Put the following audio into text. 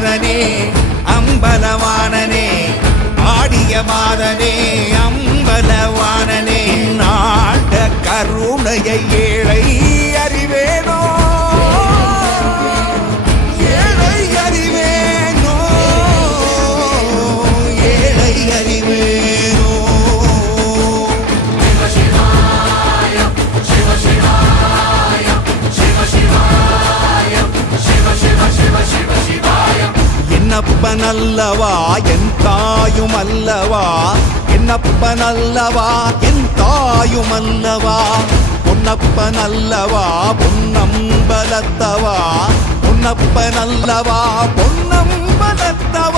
மாதனே அம்பலவானனே ஆடிய மாதனே அம்பலவானனே நாட கருணையை ஏழை அறிவேனோ ஏழை அறிவேனோ ஏழை அறிவேனோ சிவ சிவாய சிவ சிவாய சிவ சிவாய சிவ சிவ சிவ சிவ சிவாய என்னப்பனல்லவா என் தாயும் அல்லவா என்னப்பனல்லவா என் தாயும் அல்லவா பொன்னப்பனல்லவா பொன்னம்பலத்தவா பொன்னப்பனல்லவா பொன்னம்பலத்தவா